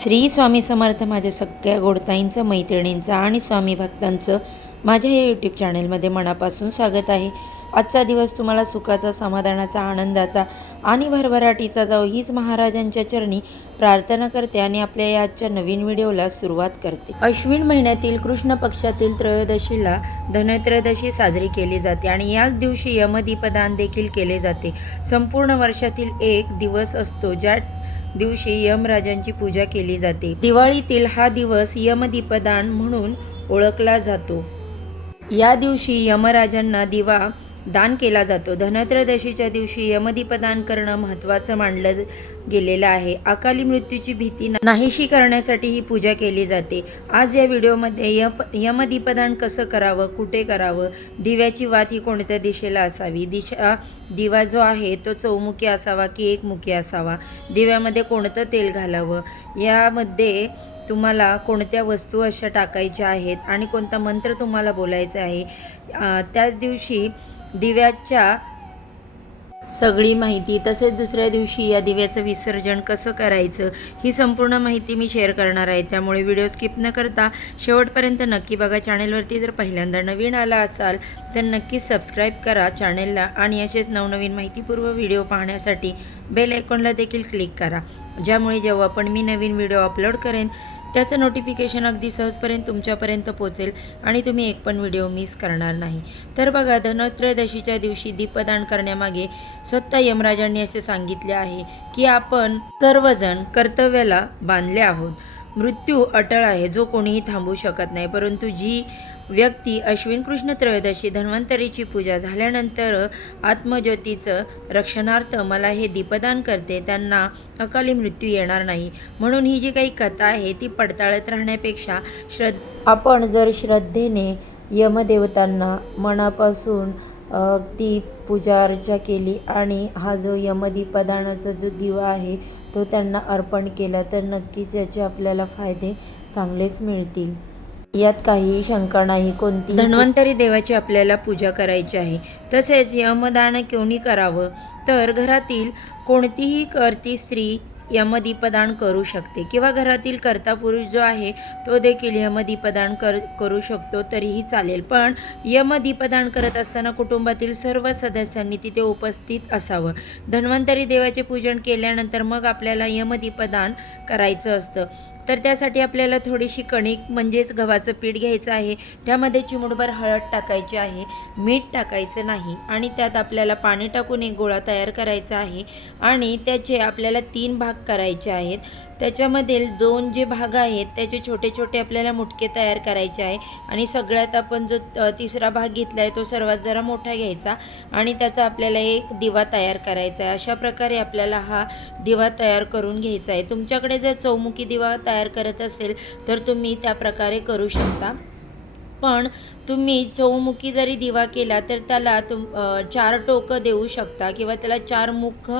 श्री स्वामी समर्थ. माझ्या सगळ्या गोडताईंचं, मैत्रिणींचं आणि स्वामी भक्तांचं माझ्या या यूट्यूब चॅनलमध्ये मनापासून स्वागत आहे. आजचा दिवस तुम्हाला सुखाचा, समाधानाचा, आनंदाचा आणि भरभराटीचा जाओ हीच महाराजांच्या चरणी प्रार्थना करते आणि आपल्या या आजच्या नवीन व्हिडिओला सुरुवात करते. अश्विन महिन्यातील कृष्ण पक्षातील त्रयोदशीला धनत्रयोदशी साजरी केली जाते आणि याच दिवशी यमदीपदान देखील केले जाते. संपूर्ण वर्षातील एक दिवस असतो ज्या दिवशी यमराजांची पूजा केली जाते. दिवाळीतील हा दिवस यमदीपदान म्हणून ओळखला जातो. या दिवशी यमराजांना दिवा दान केला जातो. धनत्रयोदशीच्या दिवशी यमदीपदान करणं महत्त्वाचं मानलं गेलेलं आहे. अकाली मृत्यूची भीती नाहीशी करण्यासाठी ही पूजा केली जाते. आज या व्हिडिओमध्ये यमदीपदान कसं करावं, कुठे करावं, दिव्याची वात ही कोणत्या दिशेला असावी, दिवा जो आहे तो चौमुखी असावा की एकमुखी असावा, दिव्यामध्ये कोणतं तेल घालावं, यामध्ये तुम्हाला कोणत्या वस्तू अशा टाकायच्या आहेत आणि कोणता मंत्र तुम्हाला बोलायचा आहे. त्याच दिवशी दिव्याच्या सगळी माहिती, तसेच दुसऱ्या दिवशी या दिव्याचं विसर्जन कसं करायचं ही संपूर्ण माहिती मी शेअर करणार आहे. त्यामुळे व्हिडिओ स्किप न करता शेवटपर्यंत नक्की बघा. चॅनेलवरती जर पहिल्यांदा नवीन आला असाल तर नक्की सबस्क्राईब करा चॅनेलला आणि असेच नवनवीन माहितीपूर्व व्हिडिओ पाहण्यासाठी बेल आयकॉनला देखील क्लिक करा, ज्यामुळे जेव्हा पण मी नवीन व्हिडिओ अपलोड करेन त्याचं नोटिफिकेशन अगदी सहजपर्यंत तुमच्यापर्यंत पोहोचेल आणि तुम्ही एक पण व्हिडिओ मिस करणार नाही. तर बघा, धनत्रयोदशीच्या दिवशी दीपदान करण्यामागे स्वतः यमराजांनी असे सांगितले आहे की आपण सर्वजण कर्तव्याला बांधले आहोत. मृत्यू अटळ आहे, जो कोणीही थांबवू शकत नाही. परंतु जी व्यक्ती अश्विन कृष्ण त्रयोदशी धन्वंतरीची पूजा झाल्यानंतर आत्मज्योतीचं रक्षणार्थ मला हे दीपदान करते, त्यांना अकाली मृत्यू येणार नाही. म्हणून ही जी काही कथा आहे ती पडताळत राहण्यापेक्षा आपण जर श्रद्धेने यमदेवतांना मनापासून ती पूजा अर्चा केली आणि हा जो यमदीपदानाचा जो दिवा आहे तो त्यांना अर्पण केला तर नक्कीच याचे आपल्याला फायदे चांगलेच मिळतील. यात काहीही शंका नाही. कोणती धन्वंतरी देवाची आपल्याला पूजा करायची आहे. तसेच यमदान कोणी करावं तर घरातील कोणतीही कर्ती स्त्री यमदीपदान करू शकते किंवा घरातील कर्ता पुरुष जो आहे तो देखील यमदीपदान करू शकतो, तरीही चालेल. पण यमदीपदान करत असताना कुटुंबातील सर्व सदस्यांनी तिथे उपस्थित असावं. धन्वंतरी देवाचे पूजन केल्यानंतर मग आपल्याला यमदीपदान करायचं असतं. तर त्यासाठी आपल्याला थोडीशी कणिक म्हणजेच गव्हाचं पीठ घ्यायचं आहे. त्यामध्ये चिमूटभर हळद टाकायची आहे, मीठ टाकायचं नाही आणि त्यात आपल्याला पाणी टाकून एक गोळा तयार करायचा आहे आणि त्याचे आपल्याला 3 भाग करायचे आहेत. त्याच्यामधील 2 जे भाग आहेत त्याचे छोटे छोटे आपल्याला मुटके तयार करायचे आहे आणि सगळ्यात आपण जो तिसरा भाग घेतला आहे तो सर्वात जरा मोठा घ्यायचा आणि त्याचा आपल्याला एक दिवा तयार करायचा आहे. अशा प्रकारे आपल्याला हा दिवा तयार करून घ्यायचा आहे. तुमच्याकडे जर चौमुखी दिवा तयार करत असेल तर तुम्ही त्या प्रकारे करू शकता. पण तुम्ही चौमुखी जरी दिवा केला तर त्याला 4 टोकं देऊ शकता किंवा त्याला 4 मुख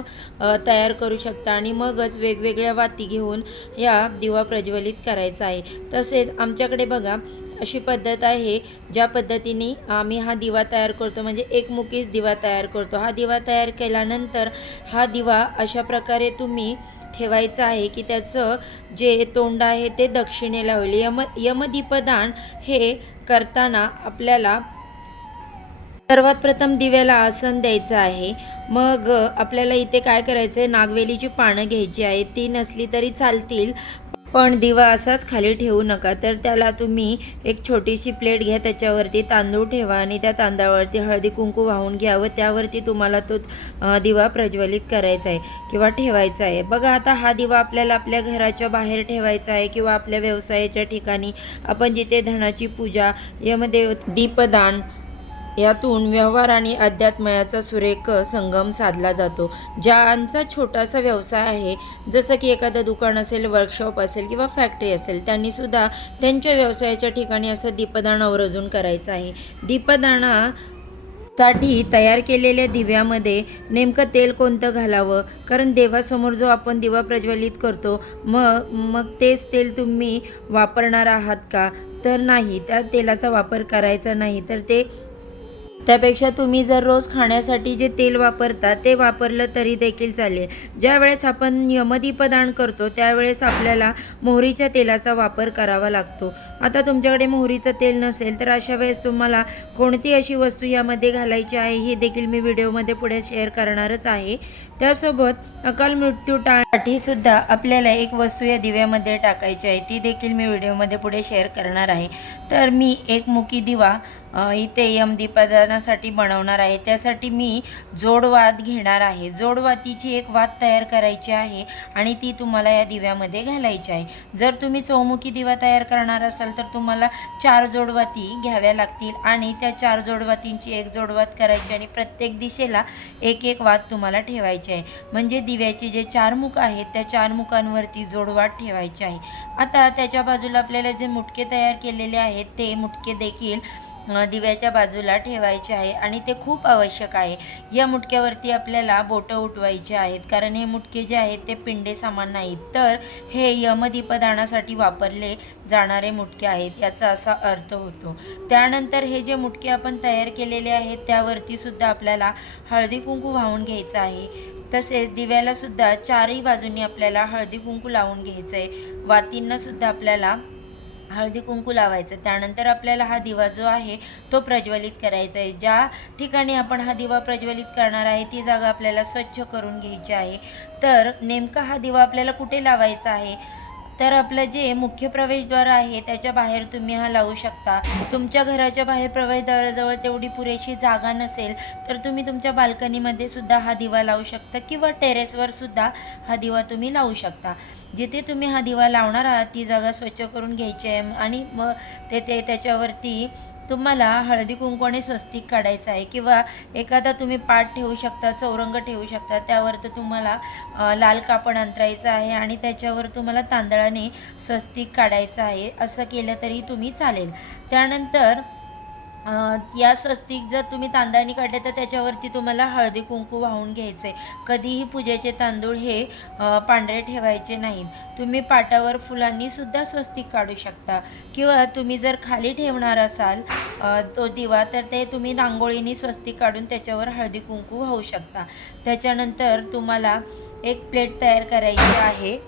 तयार करू शकता आणि मगच वेगवेगळ्या वाती घेऊन या दिवा प्रज्वलित करायचा आहे. तसेच आमच्याकडे बघा अशी पद्धत आहे, ज्या पद्धतीने आम्ही हा दिवा तयार करतो म्हणजे एकमुखीच दिवा तयार करतो. हा दिवा तयार केल्यानंतर हा दिवा अशा प्रकारे तुम्ही ठेवायचं आहे की त्याचं जे तोंड आहे ते दक्षिणेला होईल. यमदीपदान हे करताना आपल्याला सर्वात प्रथम दिव्याला आसन द्यायचं आहे. मग आपल्याला इथे काय करायचं आहे, नागवेलीची पानं घ्यायची आहेत. ती नसली तरी चालतील, पण दिवा असाच खाली ठेवू नका. तर त्याला तुम्ही एक छोटीशी प्लेट घ्या, त्याच्यावरती तांदूळ ठेवा आणि त्या तांदळावरती हळदी कुंकू वाहून घ्या व त्यावरती तुम्हाला तो दिवा प्रज्वलित करायचा आहे किंवा ठेवायचा आहे. बघा, आता हा दिवा आपल्याला आपल्या घराच्या बाहेर ठेवायचा आहे किंवा आपल्या व्यवसायाच्या ठिकाणी, आपण जिथे धनाची पूजा, यमदेव दीपदान यातून व्यवहार आणि अध्यात्मयाचा सुरेख संगम साधला जातो. ज्यांचा छोटासा व्यवसाय आहे, जसं की एखादं दुकान असेल, वर्कशॉप असेल किंवा फॅक्टरी असेल, त्यांनीसुद्धा त्यांच्या व्यवसायाच्या ठिकाणी असं दीपदान आवर्जून करायचं आहे. दीपदानासाठी तयार केलेल्या दिव्यामध्ये नेमकं तेल कोणतं घालावं, कारण देवासमोर जो आपण दिवा प्रज्वलित करतो मग तेच तेल तुम्ही वापरणार आहात का, तर नाही, त्या तेलाचा वापर करायचा नाही. तर त्यापेक्षा तुम्ही जर रोज खाण्यासाठी जे तेल वापरता ते वापरलं तरी देखील चालेल. ज्यावेळेस आपण यमदीपदान करतो त्यावेळेस आपल्याला मोहरीच्या तेलाचा वापर करावा लागतो. आता तुमच्याकडे मोहरीचं तेल नसेल तर अशा वेळेस तुम्हाला कोणती अशी वस्तू यामध्ये घालायची आहे ही देखील मी व्हिडिओमध्ये पुढे शेअर करणारच आहे. त्यासोबत अकाल मृत्यू टाळण्यासाठी सुद्धा आपल्याला एक वस्तू या दिव्यामध्ये टाकायची आहे, ती देखील मी व्हिडिओमध्ये पुढे शेअर करणार आहे. तर मी एक मुखी दिवा इथे यमदीपदानासाठी बनवणार आहे. त्यासाठी मी जोडवात घेणार आहे. जोडवातीची एक वात तयार करायची आहे आणि ती तुम्हाला या दिव्यामध्ये घालायची आहे. जर तुम्ही चौमुखी दिवा तयार करणार असाल तर तुम्हाला 4 जोडवाती घ्याव्या लागतील आणि त्या 4 जोडवातींची एक जोडवात करायची आणि प्रत्येक दिशेला एक एक वात तुम्हाला ठेवायची आहे. म्हणजे दिव्याचे जे 4 मुख आहेत त्या 4 मुखांवरती जोडवात ठेवायची आहे. आता त्याच्या बाजूला आपल्याला जे मुटके तयार केलेले आहेत ते मुटके देखील दिव्याच्या बाजूला ठेवायचे आहे आणि ते खूप आवश्यक आहे. या मुटक्यावरती आपल्याला बोटं उठवायची आहेत, कारण हे मुटके जे आहेत ते पिंडे समान नाहीत, तर हे यमदीपदानासाठी वापरले जाणारे मुटके आहेत याचा असा अर्थ होतो. त्यानंतर हे जे मुटके आपण तयार केलेले आहेत त्यावरती सुद्धा आपल्याला हळदी कुंकू वाहून घ्यायचं आहे. तसेच दिव्याला सुद्धा 4ही बाजूंनी आपल्याला हळदी कुंकू लावून घ्यायचं आहे. वातींना सुद्धा आपल्याला हळदी कुंकू लावायचं. त्यानंतर आपल्याला हा दिवा जो आहे तो प्रज्वलित करायचा आहे. ज्या ठिकाणी आपण हा दिवा प्रज्वलित करणार आहे ती जागा आपल्याला स्वच्छ करून घ्यायची आहे. तर नेमका हा दिवा आपल्याला कुठे लावायचा आहे, तर आपलं जे मुख्य प्रवेशद्वार आहे त्याच्या बाहेर तुम्ही हा लावू शकता. तुमच्या घराच्या बाहेर प्रवेशद्वाराजवळ तेवढी पुरेशी जागा नसेल तर तुम्ही तुमच्या बाल्कनीमध्ये सुद्धा हा दिवा लावू शकता किंवा टेरेसवर सुद्धा हा दिवा तुम्ही लावू शकता. जिथे तुम्ही हा दिवा लावणार आहात ती जागा स्वच्छ करून घ्यायची आहे आणि मग त्याच्यावरती तुम्हाला हळदी कुंकवाने स्वस्तिक काढायचं आहे किंवा एखादा तुम्ही पाट ठेवू शकता, चौरंग ठेवू शकता. त्यावर तर तुम्हाला लाल कापड अंतरायचं आहे आणि त्याच्यावर तुम्हाला तांदळाने स्वस्तिक काढायचं आहे. असं केलं तरी तुम्ही चालेल. त्यानंतर या स्वस्तिक जर तुम्ही तांदळाने काढले तर त्याच्यावरती तुम्हाला हळदी कुंकू वाहून घ्यायचं आहे. कधीही पूजेचे तांदूळ हे पांढरे ठेवायचे नाहीत. तुम्ही पाटावर फुलांनी सुद्धा स्वस्तिक काढू शकता किंवा तुम्ही जर खाली ठेवणार असाल तो दिवा तर ते तुम्ही रांगोळीने स्वस्तिक काढून त्याच्यावर हळदी कुंकू वाहू शकता. त्याच्यानंतर तुम्हाला एक प्लेट तयार करायची आहे.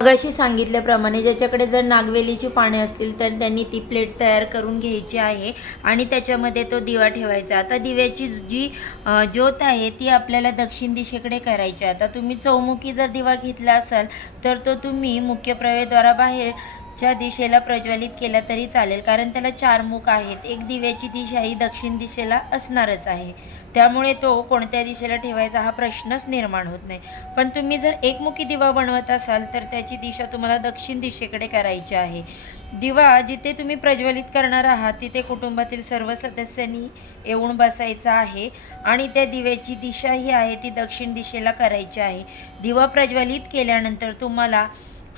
मगाशी सांगितल्याप्रमाणे ज्याच्याकडे जर नागवेलीची पाने असतील तर त्यांनी ती प्लेट तयार करून घ्यायची आहे आणि त्याच्यामध्ये तो दिवा ठेवायचा. आता दिव्याची जी ज्योत आहे ती आपल्याला दक्षिण दिशेकडे करायची आहे. आता तुम्ही चौमुखी जर दिवा घेतला असाल तर तो तुम्ही मुख्य प्रवेशद्वाराबाहेरच्या दिशेला प्रज्वलित केला तरी चालेल, कारण त्याला 4 मुख आहेत. एक दिव्याची दिशा ही दक्षिण दिशेला असणारच आहे, त्यामुळे तो कोणत्या दिशेला ठेवायचा हा प्रश्नच निर्माण होत नाही. पण तुम्ही जर एकमुखी दिवा बनवत असाल तर त्याची दिशा तुम्हाला दक्षिण दिशेकडे करायची आहे. दिवा जिथे तुम्ही प्रज्वलित करणार आहात तिथे कुटुंबातील सर्व सदस्यांनी येऊन बसायचं आहे आणि त्या दिव्याची दिशा ही आहे ती दक्षिण दिशेला करायची आहे. दिवा प्रज्वलित केल्यानंतर तुम्हाला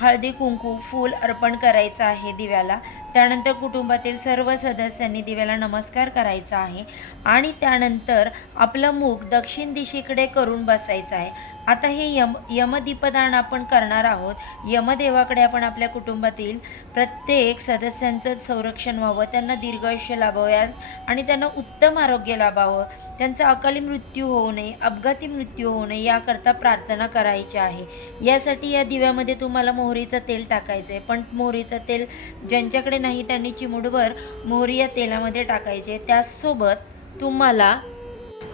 हळदी कुंकू फूल अर्पण करायचं आहे दिव्याला. त्यानंतर कुटुंबातील सर्व सदस्यांनी दिव्याला नमस्कार करायचा आहे आणि त्यानंतर आपलं मुख दक्षिण दिशेकडे करून बसायचं आहे. आता हे यमदीपदान आपण करणार आहोत. यमदेवाकडे आपण आपल्या कुटुंबातील प्रत्येक सदस्यांचं संरक्षण व्हावं, त्यांना दीर्घायुष्य लाभावं आणि त्यांना उत्तम आरोग्य लाभावं, त्यांचा अकाली मृत्यू होऊ नये, अपघाती मृत्यू होऊ नये याकरता प्रार्थना करायची आहे. यासाठी या दिव्यामध्ये तुम्हाला मोहरीचं तेल टाकायचं आहे. पण मोहरीचं तेल ज्यांच्याकडे नाही त्यांनी चिमूटभर मोहरी या तेलामध्ये टाकायचे. त्याचसोबत तुम्हाला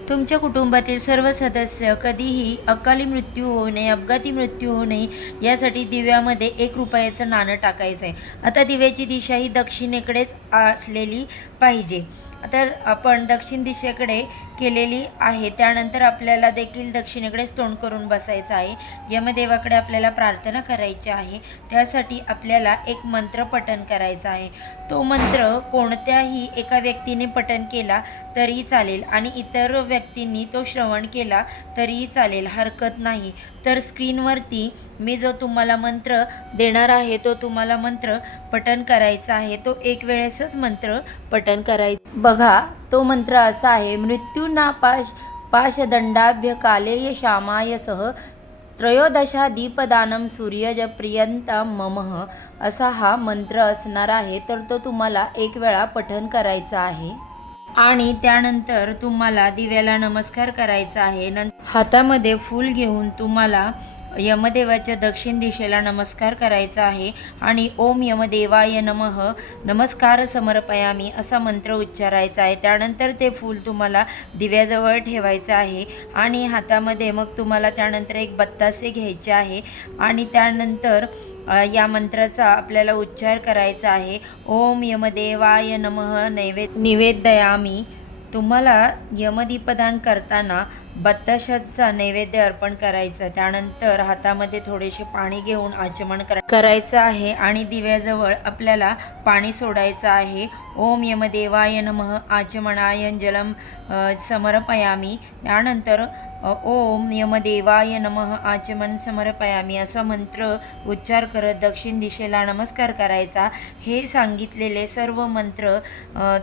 तुमच्या कुटुंबातील सर्व सदस्य कधीही अकाली मृत्यू होऊ नये, अपघाती मृत्यू होऊ नये यासाठी दिव्यामध्ये 1 रुपयाचं नाणं टाकायचं आहे. आता दिव्याची दिशा ही दक्षिणेकडेच असलेली पाहिजे. तर आपण दक्षिण दिशेकडे केलेली आहे. त्यानंतर आपल्याला देखील दक्षिणेकडेच तोंड करून बसायचं आहे. यमदेवाकडे आपल्याला प्रार्थना करायची आहे. त्यासाठी आपल्याला एक मंत्र पठण करायचा आहे. तो मंत्र कोणत्याही एका व्यक्तीने पठण केला तरी चालेल आणि इतर व्यक्तींनी तो श्रवण केला तरीही चालेल, हरकत नाही. तर स्क्रीनवरती मी जो तुम्हाला मंत्र देणार आहे तो तुम्हाला मंत्र पठण करायचा आहे. तो एक वेळेसच मंत्र पठण करायचा. बघा, तो मंत्र असा आहे: मृत्यूना पाशदंडाभ्य कालेय श्यामाय सह त्रयोदशा दीपदानम सूर्यजप्रियंता ममः, असा हा मंत्र असणार आहे. तर तो तुम्हाला 1 वेळा पठण करायचा आहे. आणि त्यानंतर तुम्हाला दिव्याला नमस्कार करायचा आहे. हातामध्ये फूल घेऊन तुम्हाला यमदेवाच्या दक्षिण दिशेला नमस्कार करायचा आहे आणि ओम यमदेवाय नमः नमस्कार समर्पयामी असा मंत्र उच्चारायचा आहे. त्यानंतर ते फूल तुम्हाला दिव्याजवळ ठेवायचं आहे आणि हातामध्ये मग तुम्हाला त्यानंतर एक बत्तासे घ्यायचे आहे आणि त्यानंतर या मंत्राचा आपल्याला उच्चार करायचा आहे. ओम यमदेवाय नमः निवेदयामी. तुम्हाला यमदीपदान करताना बत्ताशाचा नैवेद्य अर्पण करायचा. त्यानंतर हातामध्ये थोडेसे पाणी घेऊन आचमन करायचं आहे आणि दिव्याजवळ आपल्याला पाणी सोडायचं आहे. ओम यमदेवाय नमः आचमनाय जलम समर्पयामी. त्यानंतर ओम यमदेवाय नमः आचमन समर्पयामी असा मंत्र उच्चार करत दक्षिण दिशेला नमस्कार करायचा. हे सांगितलेले सर्व मंत्र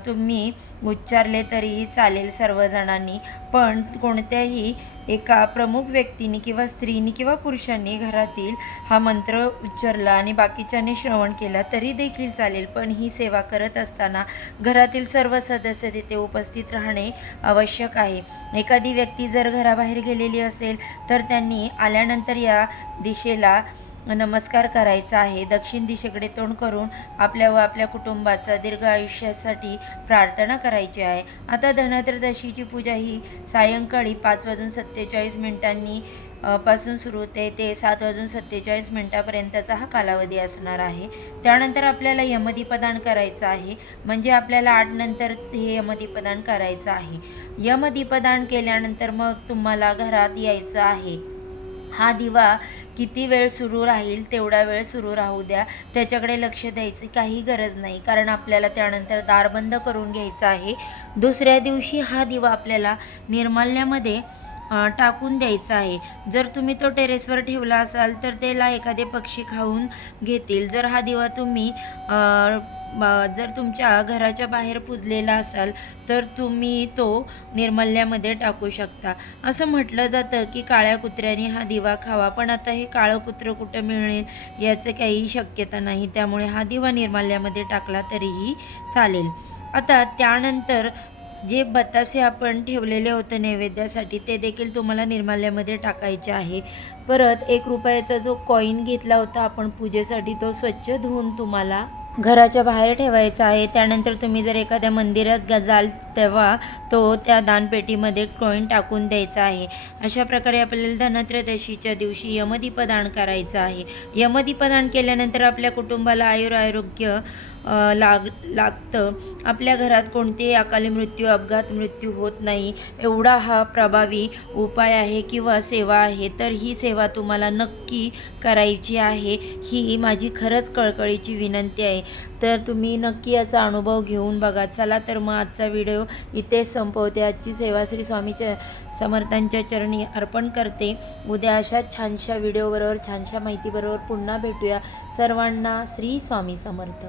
तुम्ही उच्चारले तरीही चालेल सर्वजणांनी, पण कोणत्याही एका प्रमुख व्यक्तीने किंवा स्त्रीने किंवा पुरुषांनी घरातील हा मंत्र उच्चारला आणि बाकीच्यांनी श्रवण केला तरी देखील चालेल, पण ही सेवा करत असताना घरातील सर्व सदस्य तिथे उपस्थित राहणे आवश्यक आहे. एखादी व्यक्ती जर घराबाहेर गेलेली असेल तर त्यांनी आल्यानंतर या दिशेला नमस्कार करायचा आहे. दक्षिण दिशेकडे तोंड करून आपल्या व आपल्या कुटुंबाचा दीर्घ आयुष्यासाठी प्रार्थना करायची आहे. आता धनत्रयोदशीची पूजा ही सायंकाळी 5:47 पासून सुरू होते ते 7:47 हा कालावधी असणार आहे. त्यानंतर आपल्याला यमदीपदान करायचं आहे, म्हणजे आपल्याला 8 नंतरच हे यमदीपदान करायचं आहे. यमदीपदान केल्यानंतर मग तुम्हाला घरात यायचं आहे. हा दिवा किती वेळ सुरू राहील तेवढा वेळ सुरू राहू द्या, त्याच्याकडे लक्ष द्यायची काही गरज नाही, कारण आपल्याला त्यानंतर दार बंद करून घ्यायचं आहे. दुसऱ्या दिवशी हा दिवा आपल्याला निर्माल्यामध्ये टाकून द्यायचा आहे. जर तुम्ही तो टेरेसवर ठेवला असाल तर त्याला एखादे पक्षी खाऊन घेतील. जर हा दिवा तुम्ही जर तुमच्या घराच्या बाहेर पुजलेला असाल तर तुम्ही तो निर्माल्यामध्ये टाकू शकता. असं म्हटलं जातं की काळ्या कुत्र्याने हा दिवा खावा, पण आता हे काळं कुत्रं कुठं मिळेल याचं काही शक्यता नाही, त्यामुळे हा दिवा निर्माल्यामध्ये टाकला तरीही चालेल. आता त्यानंतर जे बतासे आपण ठेवलेले होते नैवेद्यासाठी ते देखील तुम्हाला निर्माल्यामध्ये टाकायचे आहे. परत 1 रुपयाचा जो कॉईन घेतला होता आपण पूजेसाठी तो स्वच्छ धुवून तुम्हाला घराच्या बाहेर ठेवायचा आहे. त्यानंतर तुम्ही जर एखाद्या मंदिरात जाल तेव्हा तो त्या दानपेटीमध्ये कॉईन टाकून द्यायचा आहे. अशा प्रकारे आपल्याला धनत्रयोदशीच्या दिवशी यमदीपदान करायचं आहे. यमदीपदान केल्यानंतर आपल्या कुटुंबाला आयुरारोग्य लागतं. आपल्या घरात कोणतेही अकाली मृत्यू अपघात मृत्यू होत नाही, एवढा हा प्रभावी उपाय आहे किंवा सेवा आहे. तर ही सेवा तुम्हाला नक्की करायची आहे, ही माझी खरंच कळकळीची विनंती आहे. तर तुम्ही नक्की याचा अनुभव घेऊन बघा. चला तर मग आजचा व्हिडिओ इथेच संपवते. आजची सेवा श्री स्वामीच्या समर्थांच्या चरणी अर्पण करते. उद्या अशाच छानशा व्हिडिओबरोबर छानशा माहितीबरोबर पुन्हा भेटूया. सर्वांना श्री स्वामी समर्थ.